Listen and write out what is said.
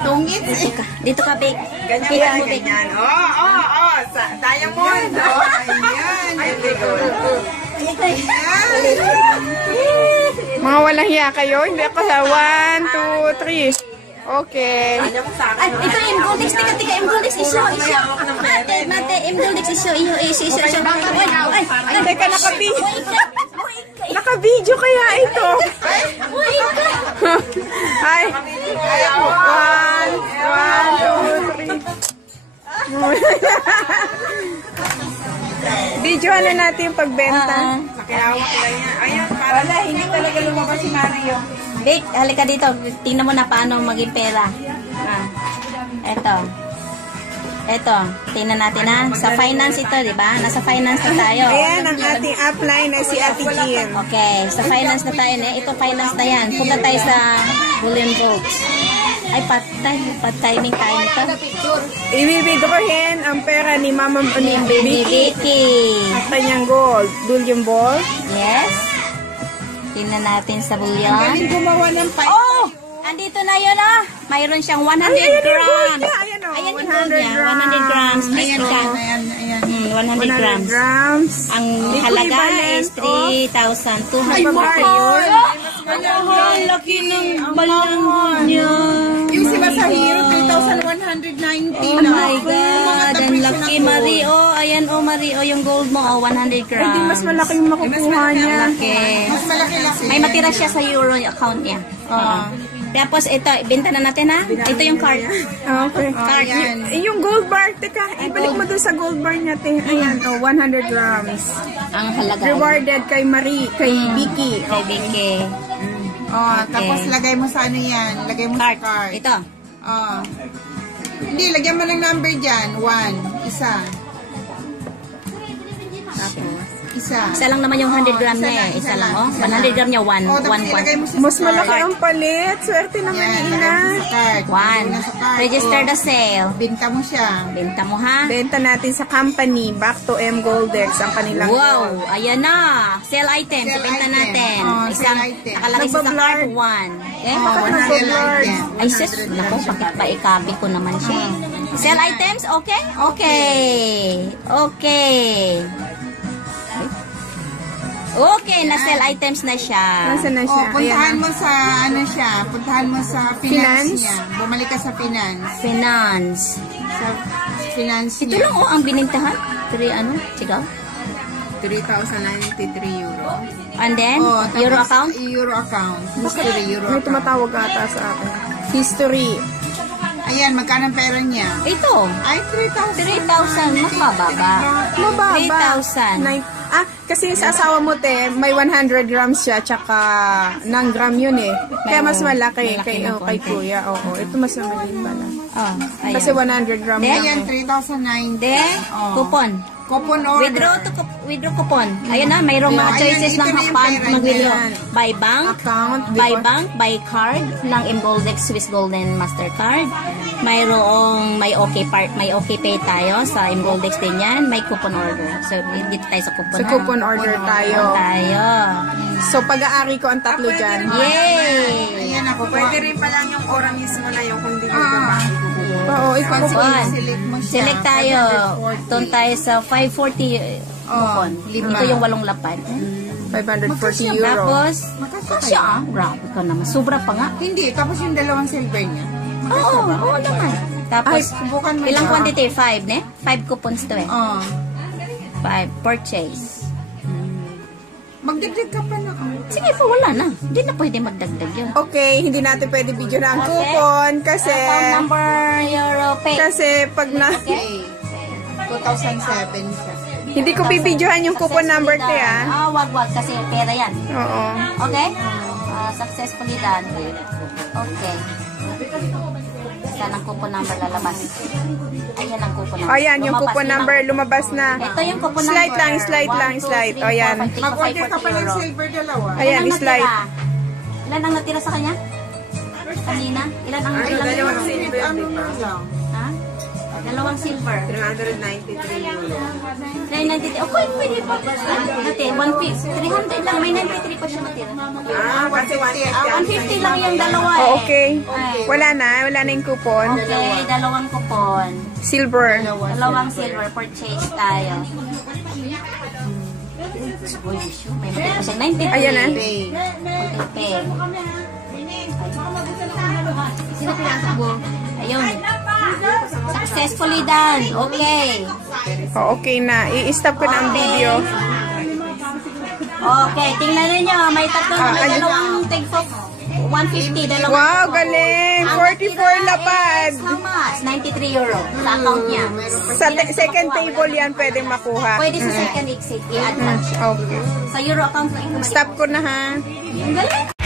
Tungit Dito ka, Big. Ganyan, ganyan. Diamond. Ayan. Mga walang hiya kayo. Hindi ako sa 1, 2, 3. Okay. Ito yung Goldix. Tika, Goldix. Isyo. Mate, Goldix. Isyo. Ay, teka, naka-video kaya ito. Ay. 1, 2, 3. Videoan na natin yung pagbenta. Ayan, wala, hindi talaga lumabas si Mario. Big, halika dito. Tingnan mo na paano maging pera. Ito. Tingnan natin na. Sa finance ito, di ba? Nasa finance na tayo. Ayan ang ating upline na si Ate Jean. Okay, sa finance na tayo. Ito finance na yan. Punta tayo sa Bullion Books. Ay, pat-timing tayo nito. Ibibidrohin ang pera ni Mama ni Vicky. Ang kanyang gold. Bullion ball. Yes. Tingnan natin sa bullion. Galing gumawa ng pipe. Oh! Andito na yun, ah. Mayroon siyang 100 grams. Ayan o. Ayan yung gold niya. 100 grams. Ayan. 100 grams. Ang halaga is 3,200. Ay, mahal. Mahal. Laki ng balang niya. Yung si Masahiro, 3,190. Oh my God. Ang laki, Mario. Ayan, Mario, yung gold mo. 100 grams. Hindi, mas malaki yung makukuha niya. Mas malaki-laki. May matira siya sa euro account niya. Tapos ito, benta na natin ha. Ito yung card. Okay. Card. Yung gold bar, teka, ibalik mo doon sa gold bar niya. Ayan, 100 grams. Ang halaga. Rewarded kay Marie, kay Vicky. Kay Vicky. Tapos lagay mo sa ano yan. Lagay mo sa card. Ito. Hindi, lagyan mo ng number dyan. 1. Isa. Tapos, isa lang naman yung 100 gram niya eh. Isa lang, 100 gram niya, 1 Mas malaki ang palit. Swerte naman ni Ina. 1. Register the sale. Binta mo siya. Benta mo ha. Benta natin sa company. Back to M Goldex ang kanilang Wow, gold. ayan na. Sell items. Benta natin. Isang nakalagay sa card 1. Okay? Ay sis, naku, bakit pa ikabi ko naman siya. Sell items, okay? Okay, na-sell items na siya. Nasaan na siya? Puntahan mo sa, puntahan mo sa finance niya. Bumalik ka sa finance. Sa finance Ito niya. lang ang binintahan. 3, sigaw? 3,093 euro. And then, euro account? Euro account. History, euro May account. tumatawag ata sa akin. History. Ayan, magkano ang pera niya? Ito. Ay, 3,000. Mas mababa. Mababa. 3,000. Kasi sa asawa mo, te, may 100 grams siya, tsaka ng gram yun eh. Kaya mas malaki kay kuya. Oo, ito mas maliit pala. Ayan. Kasi 100 grams lang. Ayan, 3,009. Then, coupon. Coupon order. Withdraw coupon. Ayan na, mayroong mga choices ng mag-withdraw. By bank, by card ng Goldex Swiss Golden Mastercard. May okay pay tayo sa Goldex din yan. May coupon order. So, dito tayo sa coupon. Sa coupon order tayo. So, pag-aari ko ang tatlo dyan. Yay! Ayan ako. Pwede rin pa lang yung ora mismo na yung kung di mo Oo, Coupon. Select mo siya. Select tayo. Doon tayo sa 540 coupon. Ito yung 8 lapad. 540 euro. Tapos, kasya grabe ka naman. Sobra pa nga. Hindi, tapos yung dalawang silver niya. Oo naman. Tapos, subukan mo ilang siya. quantity? 5, ne? 5 coupons to eh. 5 purchase. Magdagdag ka pa na. Sige po, wala na. Hindi na pwede magdagdag yun. Okay, hindi natin pwede video na ang coupon kasi Account number, euro pay. kasi pag na 2007 siya. hindi ko bibidyohan yung coupon number te ah. Wag kasi pera yan. Oo. Okay? Successfully done. Okay. Saan ang coupon number lalabas? Ayan ang coupon number. Ayan, yung coupon number lumabas na. Ito yung coupon number. Slide. Ayan. Mag-order ka pa ng silver dalawa. Ayan, slide. Ilan ang natira sa kanya? Kanina? Ilan ang Dalawang silver, di ba? Ha? Dalawang silver. 393 euro. 993. Okay, pwede pa. Dati, 300 lang. May 93 pa siya matira. Kasi 150 lang yung dalawa eh. Oh, okay. Ay. Wala na yung coupon. Okay, dalawang kupon. Silver. Dalawang silver purchase tayo. May matira pa siya. 93. Ayan na. Okay. Sino pinasok mo? Ayun. Successfully done. Okay. Oh, okay na. I-stop ko na ang video. Okay, tingnan ninyo. May dalawang tag po. 150, dalawang. Wow, galing. 44 lapad. How much? 93 euro sa account niya. Sa second table yan pwedeng makuha. Pwede sa second exit. I-add lang siya. Okay. Sa euro account lang. Stop ko na ha. Ang galing.